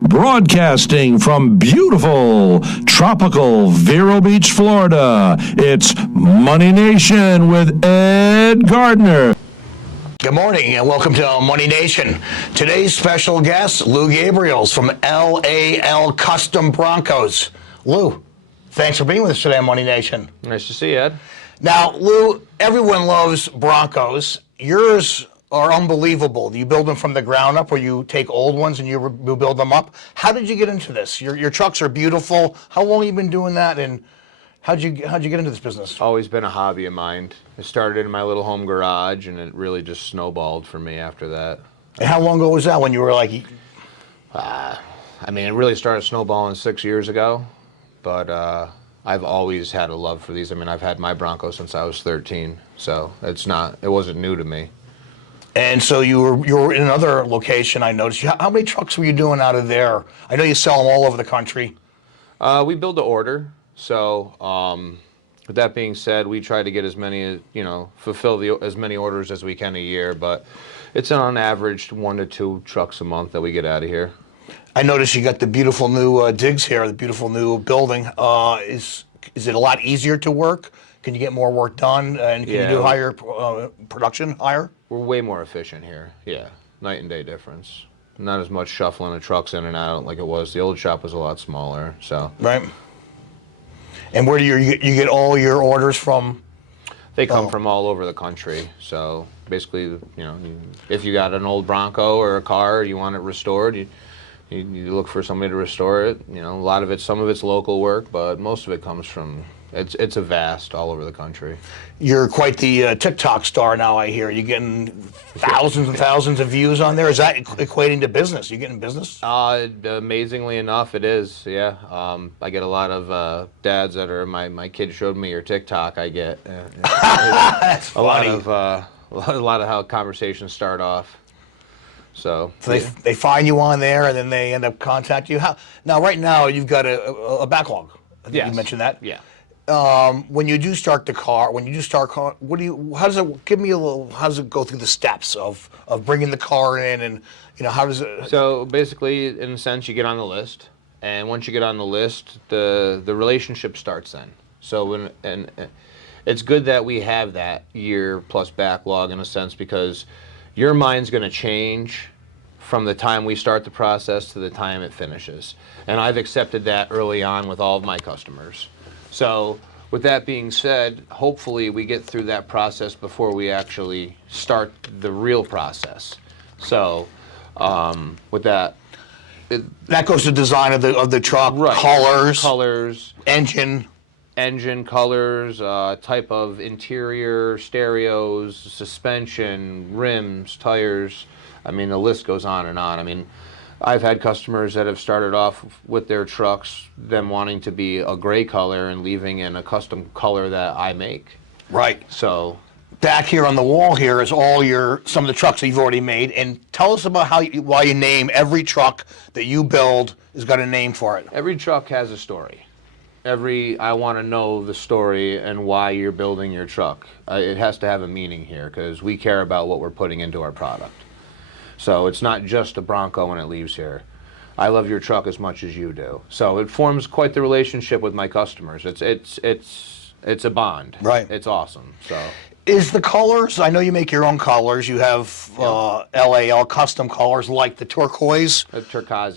Broadcasting from beautiful, tropical Vero Beach, Florida, it's Money Nation with Ed Gardner. Good morning and welcome to Money Nation. Today's special guest, Lou Gabriele from LAL Custom Broncos. Lou, thanks for being with us today on Money Nation. Nice to see you, Ed. Now, Lou, everyone loves Broncos. Yours are unbelievable. You build them from the ground up, or you take old ones and you build them up. How did you get into this? Your trucks are beautiful. How long have you been doing that, and how'd you get into this business? Always been a hobby of mine. It started in my little home garage, and it really just snowballed for me after that. And how long ago was that when you were like... I mean, it really started snowballing 6 years ago, but I've always had a love for these. I mean, I've had my Bronco since I was 13, so it wasn't new to me. And so you were in another location, I noticed. How many trucks were you doing out of there? I know you sell them all over the country. We build to order. So with that being said, we try to get as many, fulfill as many orders as we can a year. But it's on average 1 to 2 trucks a month that we get out of here. I noticed you got the beautiful new digs here, the beautiful new building. Is it a lot easier to work? Can you get more work done? And can you do higher production higher? We're way more efficient here. Yeah, night and day difference. Not as much shuffling of trucks in and out like it was. The old shop was a lot smaller. So right. And where do you get all your orders from? They come from all over the country. So basically, if you got an old Bronco or a car, you want it restored, you look for somebody to restore it. Some of it's local work, but most of it comes from. It's a vast all over the country. You're quite the TikTok star now, I hear. You're getting thousands and thousands of views on there. Is that equating to business? You getting business? Amazingly enough, it is, yeah. I get a lot of dads that are, my kid showed me your TikTok, I get. That's funny. A lot of how conversations start off. So they find you on there, and then they end up contacting you. Now, right now, you've got a backlog. I think you mentioned that. Yeah. When you do start how does it go through the steps of bringing the car in, and how does it? So basically, in a sense, you get on the list, and once you get on the list, the relationship starts then. So it's good that we have that year plus backlog in a sense, because your mind's going to change from the time we start the process to the time it finishes. And I've accepted that early on with all of my customers. So with that being said, hopefully we get through that process before we actually start the real process. So with that... that goes to design of the truck, right. Colors, engine, colors, type of interior, stereos, suspension, rims, tires. I mean, the list goes on and on. I mean, I've had customers that have started off with their trucks, them wanting to be a gray color and leaving in a custom color that I make. Right. So back here on the wall here is some of the trucks that you've already made, and tell us about why you name every truck that you build has got a name for it. Every truck has a story. I want to know the story and why you're building your truck. It has to have a meaning here, because we care about what we're putting into our product. So it's not just a Bronco when it leaves here. I love your truck as much as you do. So it forms quite the relationship with my customers. It's a bond. Right. It's awesome. So is the colors? I know you make your own colors. You have LAL custom colors like the turquoise.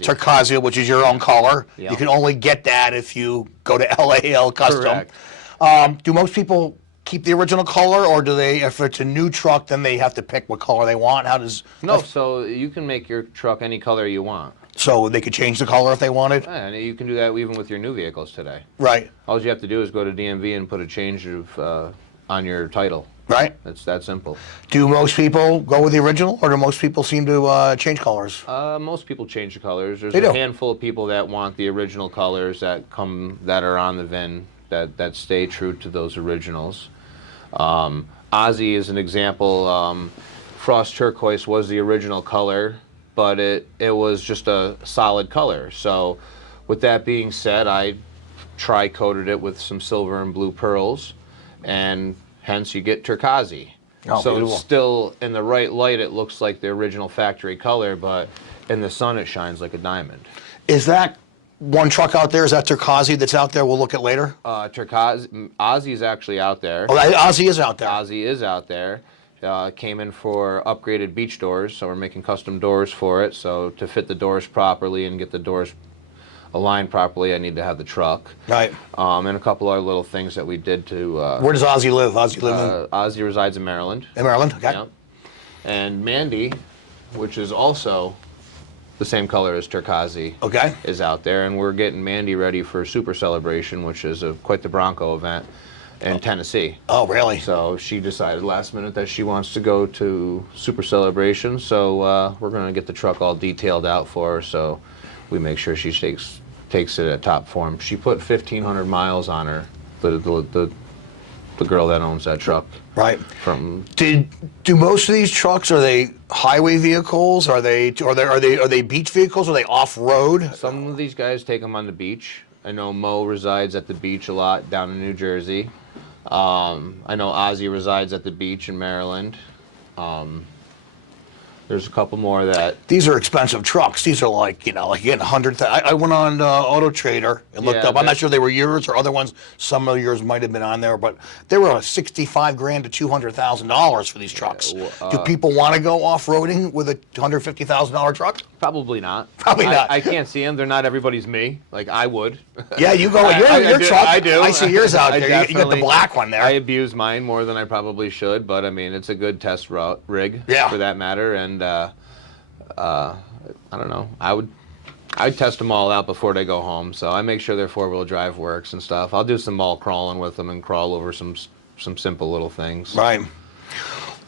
Turquoise, which is your own color. Yeah. You can only get that if you go to LAL Custom. Correct. Do most people keep the original color, or do they, if it's a new truck, then they have to pick what color they want? No, so you can make your truck any color you want. So they could change the color if they wanted? Yeah, and you can do that even with your new vehicles today. Right. All you have to do is go to DMV and put a change on your title. Right. It's that simple. Do most people go with the original, or do most people seem to change colors? Most people change the colors. There's a handful of people that want the original colors that are on the VIN, that stay true to those originals. Ozzy is an example. Frost turquoise was the original color, but it was just a solid color. So with that being said, I tri-coated it with some silver and blue pearls, and hence you get turquoise. Oh, so beautiful. it's still, in the right light, it looks like the original factory color, but in the sun it shines like a diamond. Is that one truck out there? Is that Turquoise that's out there? We'll look at later. Turquoise, Ozzy's actually out there. Oh, Ozzy is out there. Ozzy is out there. Came in for upgraded beach doors, so we're making custom doors for it. So to fit the doors properly and get the doors aligned properly, I need to have the truck. Right. And a couple other little things that we did to... Where does Ozzy live? Ozzy resides in Maryland. In Maryland, okay. Yep. And Mandy, which is also the same color as Turquoise, okay, is out there. And we're getting Mandy ready for Super Celebration, which is quite the Bronco event in Tennessee. Oh, really? So she decided last minute that she wants to go to Super Celebration. So we're going to get the truck all detailed out for her. So we make sure she takes it at top form. She put 1,500 miles on her, the girl that owns that truck. Right. Do most of these trucks, are they highway vehicles? Are they beach vehicles? Are they off road? Some of these guys take them on the beach. I know Mo resides at the beach a lot down in New Jersey. I know Ozzy resides at the beach in Maryland. There's a couple more that... These are expensive trucks. These are like, you know, like getting 100,000. I went on Auto Trader and looked up. I'm not sure they were yours or other ones. Some of yours might have been on there, but they were $65,000 to $200,000 for these trucks. Do people want to go off-roading with a $150,000 truck? Probably not. Probably not. I can't see them. They're not everybody's me. Like, I would. Yeah, you go. Your truck. I do. I see yours out there. You got the black one there. I abuse mine more than I probably should, but I mean, it's a good test rig for that matter. And I don't know. I'd test them all out before they go home. So I make sure their four-wheel drive works and stuff. I'll do some mall crawling with them and crawl over some simple little things. Right.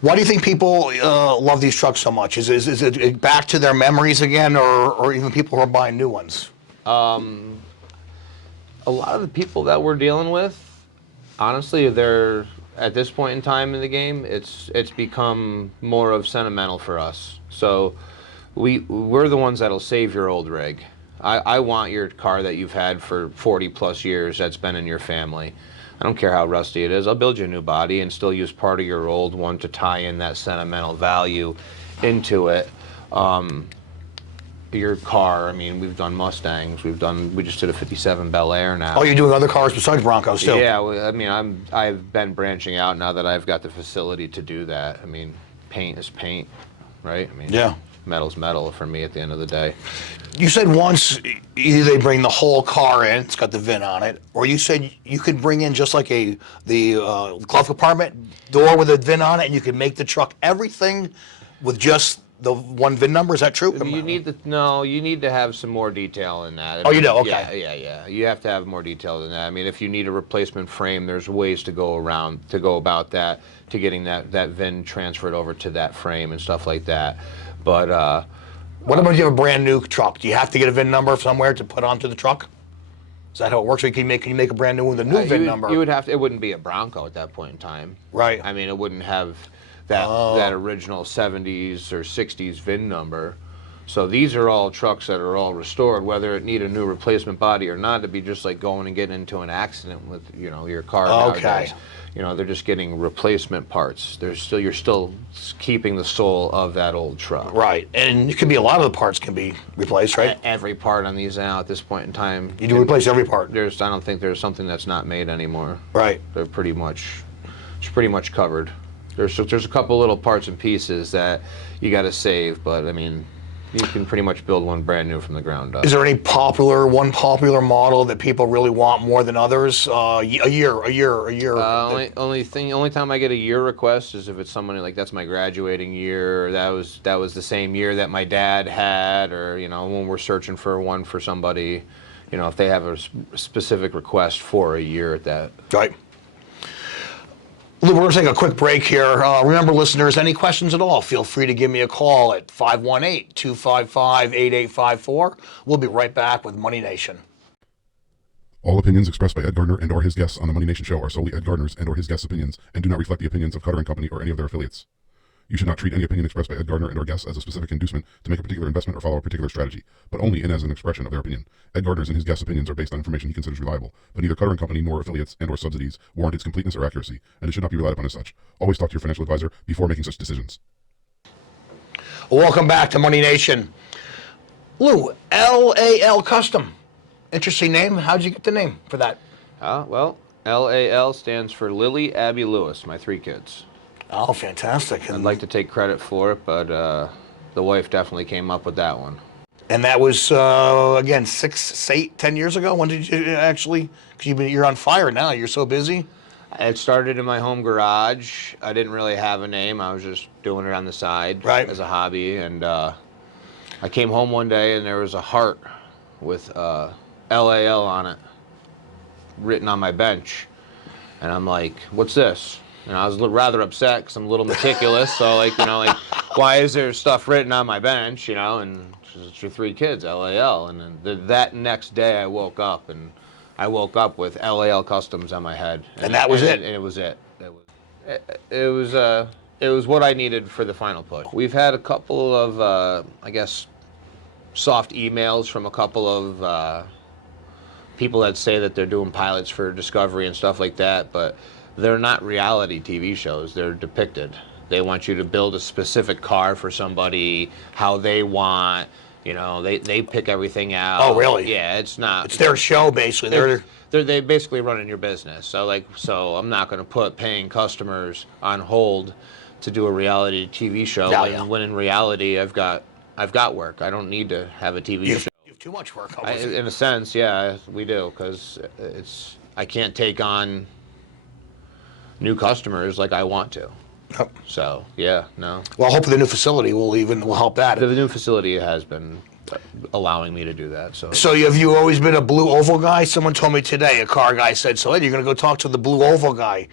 Why do you think people love these trucks so much? Is it back to their memories again, or even people who are buying new ones? A lot of the people that we're dealing with, honestly, they're at this point in time in the game, it's become more of sentimental for us. So we're the ones that'll save your old rig. I want your car that you've had for 40 plus years that's been in your family. I don't care how rusty it is. I'll build you a new body and still use part of your old one to tie in that sentimental value into it. Your car, I mean, we've done Mustangs. We just did a 57 Bel Air now. Oh, you're doing other cars besides Broncos too? Yeah, I mean, I've been branching out now that I've got the facility to do that. I mean, paint is paint, right? I mean, yeah. Metal's metal for me at the end of the day. You said once either they bring the whole car in, it's got the VIN on it, or you said you could bring in just like the glove compartment door with a VIN on it, and you could make the truck everything with just the one VIN number. Is that true? You need to have some more detail in that. Oh, you do? Okay. Yeah. You have to have more detail than that. I mean, if you need a replacement frame, there's ways to go about that, to getting that VIN transferred over to that frame and stuff like that. But what about if you have a brand new truck? Do you have to get a VIN number somewhere to put onto the truck? Is that how it works? Or can you make a brand new one with a new VIN number? You would have to. It wouldn't be a Bronco at that point in time. Right. I mean, it wouldn't have that original 70s or 60s VIN number. So these are all trucks that are all restored, whether it need a new replacement body or not. It'd be just like going and getting into an accident with your car nowadays. They're just getting replacement parts. You're still keeping the soul of that old truck. Right, and it could be a lot of the parts can be replaced, right? Every part on these now at this point in time. You do replace every part. I don't think there's something that's not made anymore. Right. They're pretty much covered. There's a couple little parts and pieces that you got to save, but I mean, you can pretty much build one brand new from the ground up. Is there any popular model that people really want more than others? A year. Only time I get a year request is if it's somebody like that's my graduating year, or that was the same year that my dad had, or when we're searching for one for somebody, if they have a specific request for a year at that. Right. Lou, we're going to take a quick break here. Remember, listeners, any questions at all, feel free to give me a call at 518-255-8854. We'll be right back with Money Nation. All opinions expressed by Ed Gardner and or his guests on the Money Nation show are solely Ed Gardner's and or his guests' opinions and do not reflect the opinions of Cutter & Company or any of their affiliates. You should not treat any opinion expressed by Ed Gardner and or guests as a specific inducement to make a particular investment or follow a particular strategy, but only in as an expression of their opinion. Ed Gardner's and his guests' opinions are based on information he considers reliable, but neither Cutter & Company nor affiliates and or subsidies warrant its completeness or accuracy, and it should not be relied upon as such. Always talk to your financial advisor before making such decisions. Welcome back to Money Nation. Lou, LAL Custom. Interesting name. How'd you get the name for that? Well, LAL stands for Lily, Abby, Lewis, my 3 kids. Oh, fantastic. I'd like to take credit for it, but the wife definitely came up with that one. And that was, again, 6, 8, 10 years ago? When did you actually, because you're on fire now, you're so busy? It started in my home garage. I didn't really have a name. I was just doing it on the side as a hobby. And I came home one day and there was a heart with LAL on it written on my bench. And I'm like, what's this? And I was rather upset because I'm a little meticulous. So, like, why is there stuff written on my bench, And it's your 3 kids, LAL. And then that next day I woke up with LAL Customs on my head. And that was it? And it was it. It was what I needed for the final push. We've had a couple of, I guess, soft emails from a couple of people that say that they're doing pilots for Discovery and stuff like that, but they're not reality TV shows. They're depicted. They want you to build a specific car for somebody, how they want. They pick everything out. Oh, really? Yeah, it's not. It's their show, basically. They basically run in your business. So I'm not going to put paying customers on hold to do a reality TV show when in reality I've got work. I don't need to have a TV show. You have too much work. In a sense, yeah, we do, because I can't take on new customers like I want to. Yep. So yeah, no. Well, hopefully the new facility will help that. The new facility has been allowing me to do that. So have you always been a blue oval guy? Someone told me today, a car guy said, so Ed, you're going to go talk to the blue oval guy.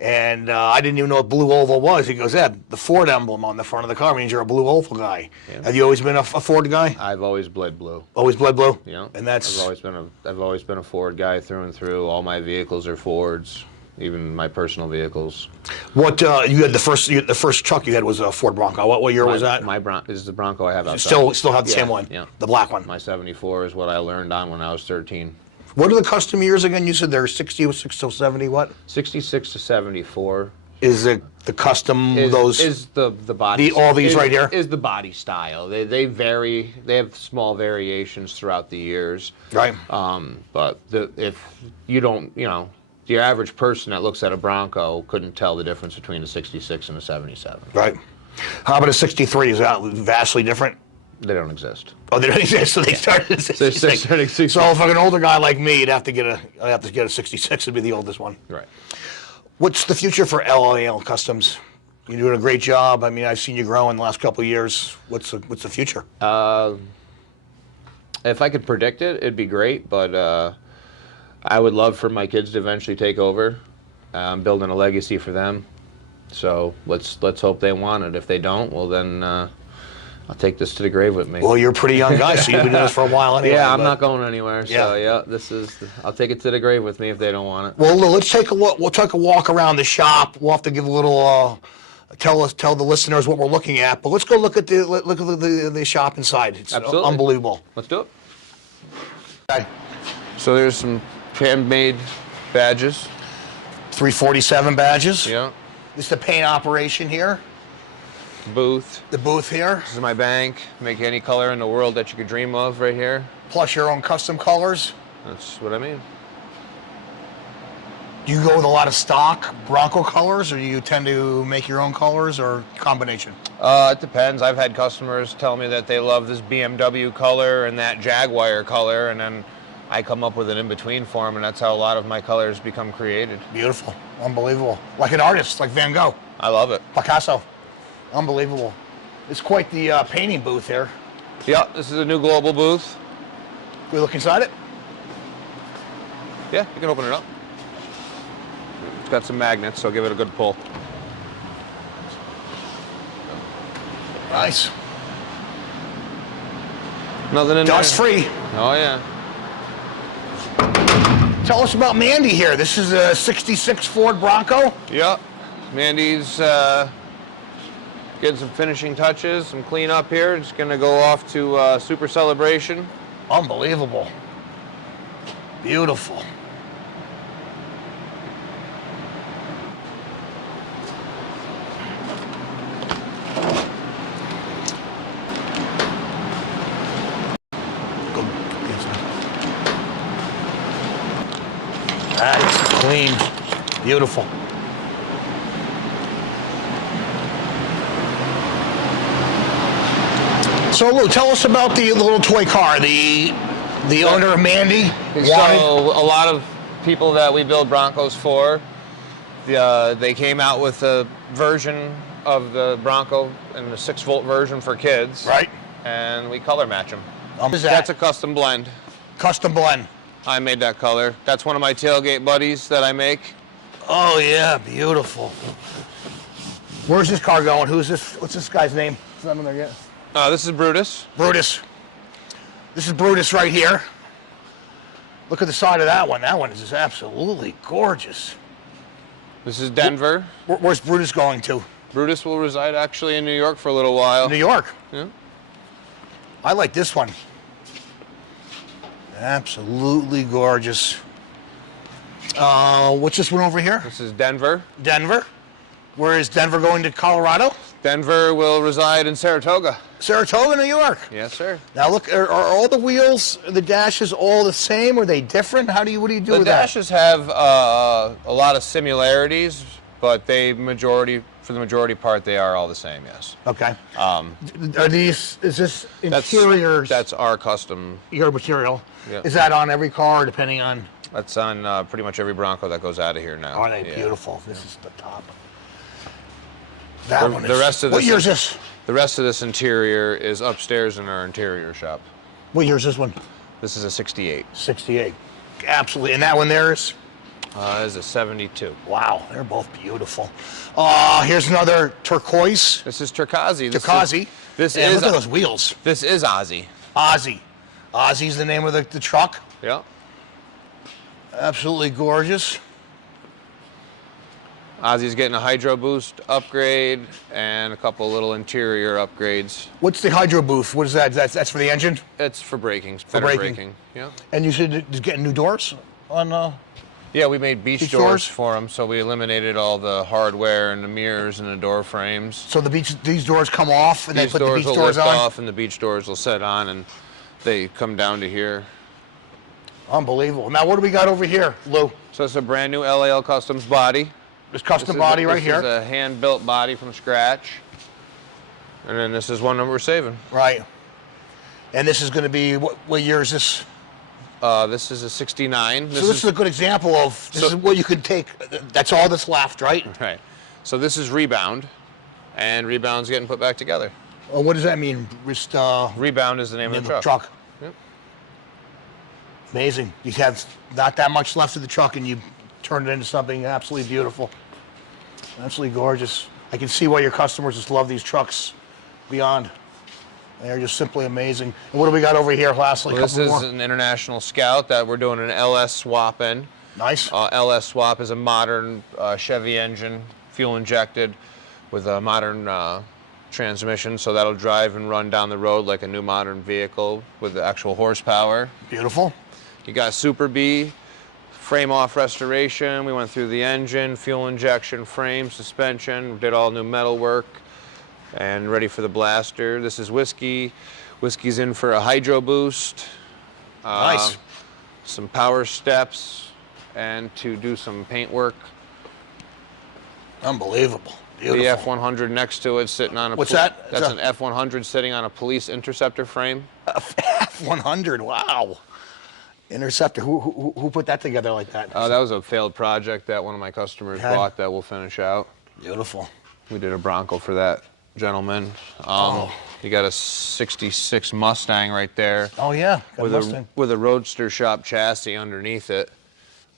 And I didn't even know what blue oval was. He goes, Ed, the Ford emblem on the front of the car means you're a blue oval guy. Yeah. Have you always been a Ford guy? I've always bled blue. Always bled blue? Yeah. And that's... I've always been a Ford guy through and through. All my vehicles are Fords, even my personal vehicles. What you had the first truck you had was a Ford Bronco. What year was that? This is the Bronco I have outside. Still have the same one? Yeah. The black one? My 74 is what I learned on when I was 13. What are the custom years again? You said they're 60 to 70 what? 66 to 74. Is the custom is the body? All these right here is the body style. They vary. They have small variations throughout the years. Right. But if you don't, the average person that looks at a Bronco couldn't tell the difference between a 66 and a 77. Right. How about a 63? Is that vastly different? They don't exist. Oh, they don't exist. So they started at 66. So if I'm an older guy like me, I'd have to get a 66. It'd be the oldest one. Right. What's the future for LAL Customs? You're doing a great job. I mean, I've seen you grow in the last couple of years. What's the future? If I could predict it, it'd be great. But I would love for my kids to eventually take over. I'm building a legacy for them. So let's hope they want it. If they don't, well then I'll take this to the grave with me. Well, you're a pretty young guy, so you've been doing this for a while anyway. Yeah, I'm not going anywhere. So yeah, I'll take it to the grave with me if they don't want it. Well, let's take a look. We'll take a walk around the shop. We'll have to give a little tell the listeners what we're looking at. But let's go look at the shop inside. It's Absolutely. Unbelievable. Let's do it. Okay. So there's some handmade badges. 347 badges. Yeah. This is the paint operation here. Booth. The booth here. This is my bank. Make any color in the world that you could dream of right here. Plus your own custom colors. That's what I mean. Do you go with a lot of stock Bronco colors, or do you tend to make your own colors, or combination? It depends. I've had customers tell me that they love this BMW color and that Jaguar color, and then I come up with an in-between for them, and that's how a lot of my colors become created. Beautiful. Unbelievable. Like an artist, like Van Gogh. I love it. Picasso. Unbelievable. It's quite the painting booth here. Yeah, this is a new global booth. Can we look inside it? Yeah, you can open it up. It's got some magnets, so give it a good pull. Nice. Nothing in there. Dust free. Oh, yeah. Tell us about Mandy here. This is a 66 Ford Bronco. Yeah. Mandy's getting some finishing touches, some cleanup here. Just going to go off to Super Celebration. Unbelievable. Beautiful. That is clean. Beautiful. So, Lou, tell us about the little toy car. The owner of Mandy So a lot of people that we build Broncos for, they came out with a version of the Bronco and the 6-volt version for kids. Right. And we color match them. What is that? That's a custom blend. Custom blend. I made that color. That's one of my tailgate buddies that I make. Oh, yeah, beautiful. Where's this car going? Who's this? What's this guy's name? Is that on there yet? This is Brutus. Brutus. This is Brutus right here. Look at the side of that one. That one is just absolutely gorgeous. This is Denver. Where's Brutus going to? Brutus will reside actually in New York for a little while. New York. Yeah. I like this one. Absolutely gorgeous. What's this one over here? This is Denver. Denver. Where is Denver going to? Colorado? Denver will reside in Saratoga. Saratoga, New York. Yes, sir. Now look, are all the wheels, the dashes, all the same? Are they different? What do you do The with that? dashes have a lot of similarities, but for the majority part, they are all the same. Yes. Okay. Are these? Is this interiors? That's our custom. Your material. Yeah. Is that on every car, depending on? That's on pretty much every Bronco that goes out of here now. Are they Yeah. beautiful? This is the top. That one is. The rest of What this year is this? The rest of this interior is upstairs in our interior shop. What year is this one? This is a 68. 68. Absolutely. And that one there is? Is a 72. Wow, they're both beautiful. Here's another turquoise. This is Turkazi. Turkazi. This And is look at those wheels. This is Ozzy. Ozzy. Ozzy's the name of the truck. Yeah. Absolutely gorgeous. Ozzy's getting a hydro boost upgrade and a couple little interior upgrades. What's the hydro booth? What is that? That's for the engine? It's for braking. Better braking. braking. Yeah. And you said it's getting new doors on. Yeah, we made beach Beach doors doors? for them, so we eliminated all the hardware and the mirrors and the door frames. So these doors come off, and they These put the doors beach will doors lift on. off, and the beach doors will set on, and they come down to here. Unbelievable. Now what do we got over here, Lou? So it's a brand new LAL Customs body. This custom body right here. This is a hand-built body from scratch. And then this is one that we're saving. Right. And this is going to be what year is this? This is a 69. So this is a good example of this is what you could take. That's all that's left, right? Right. So this is Rebound, and Rebound's getting put back together. Oh, what does that mean? Just Rebound is the name of the truck. Yep. Amazing. You have not that much left of the truck, and you turned it into something absolutely beautiful. Absolutely gorgeous. I can see why your customers just love these trucks beyond. They're just simply amazing. And what do we got over here, lastly? Well, this is an International Scout that we're doing an LS swap in. Nice. LS swap is a modern Chevy engine, fuel injected, with a modern transmission, so that'll drive and run down the road like a new modern vehicle with the actual horsepower. Beautiful. You got Super B, frame off restoration. We went through the engine, fuel injection, frame, suspension, did all new metal work, and ready for the blaster. This is Whiskey. Whiskey's in for a hydro boost. Nice. Some power steps, and to do some paint work. Unbelievable. Beautiful. The F100 next to it sitting on a... What's that? That's an F100 sitting on a police interceptor frame. F100, wow. Interceptor, who put that together like that? That was a failed project that one of my customers bought that we'll finish out. Beautiful. We did a Bronco for that gentleman. You got a 66 Mustang right there. Oh yeah, got a Mustang. With a Roadster shop chassis underneath it.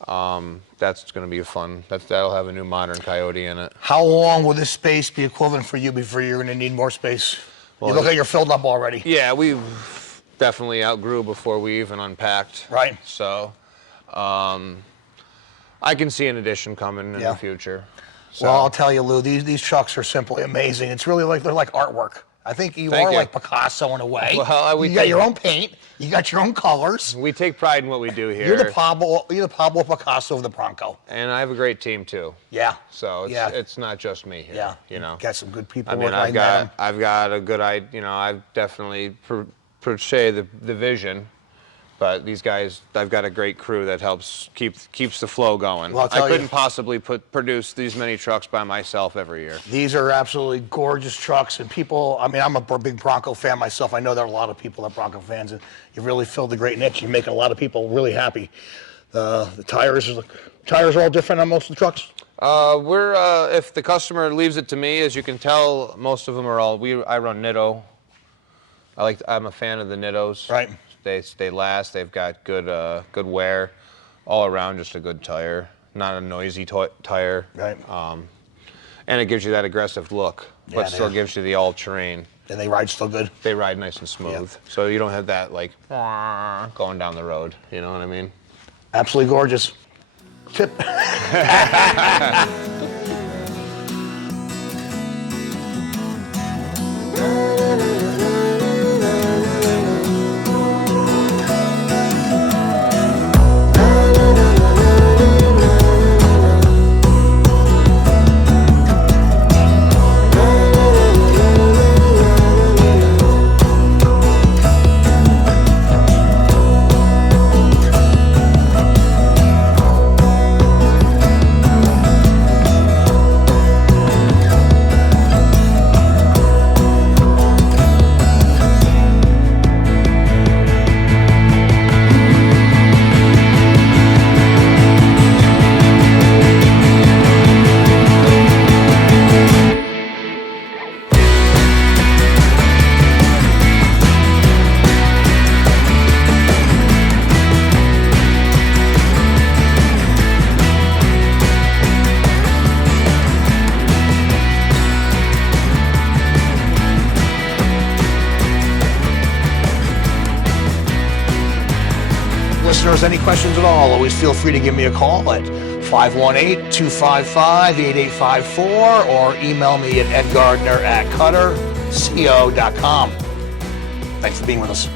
That's going to be fun. That'll have a new modern Coyote in it. How long will this space be equivalent for you before you're going to need more space? Well, you look like you're filled up already. Yeah, we definitely outgrew before we even unpacked. Right. So, I can see an addition coming in the future. So. Well, I'll tell you, Lou, these trucks are simply amazing. It's really like they're like artwork. I think you are like Picasso in a way. Well, you got your own paint. You got your own colors. We take pride in what we do here. You're the Pablo Picasso of the Bronco. And I have a great team too. Yeah. So it's not just me here. Yeah. You know. Got some good people. I mean, I've got a good idea. You know, I've definitely portray the vision, But these guys, I've got a great crew that helps keeps the flow going. Well, I couldn't possibly produce these many trucks by myself every year. These are absolutely gorgeous trucks, and people, I mean, I'm a big Bronco fan myself. I know there are a lot of people that are Bronco fans, and you really filled a great niche. You're making a lot of people really happy. The tires are all different on most of the trucks? If the customer leaves it to me, as you can tell, most of them are I run Nitto. I'm a fan of the Nittos. Right. They last. They've got good wear, all around. Just a good tire, not a noisy tire. Right. And it gives you that aggressive look, but still gives you the all-terrain. And they ride still good. They ride nice and smooth, so you don't have that like going down the road. You know what I mean? Absolutely gorgeous. Tip. Listeners, any questions at all, always feel free to give me a call at 518-255-8854 or email me at edgardner@cutterco.com. Thanks for being with us.